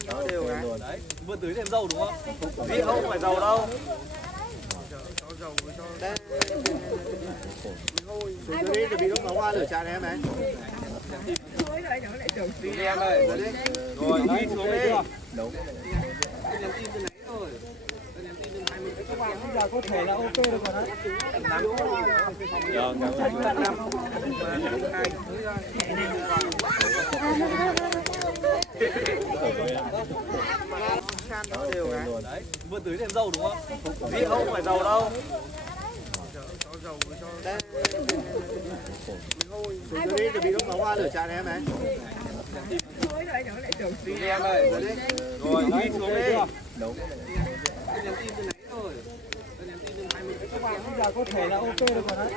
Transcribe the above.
chan nó đều cái. Đấy, vừa tưới thêm dầu đúng không? Vì không phải dầu đâu. Đây. Xuống dưới đi, chuẩn bị lúc nấu hoa lửa tràn em ấy. Đi em ơi, rồi đi xuống đi. Đúng. Nhắn tin từ nãy rồi. Nhắn tin từ 20 các bạn Bây giờ có thể là ok được rồi đấy. Chan nó đều cái. Đấy, vừa tưới thêm dầu đúng không? Vì không phải dầu đâu. Đây. Xuống dưới đi, chuẩn bị lúc nấu hoa lửa tràn em ấy. Đi em ơi, rồi đi xuống đi. Đúng. Nhắn tin từ nãy rồi. Nhắn tin từ 20 các bạn Bây giờ có thể là ok được rồi đấy.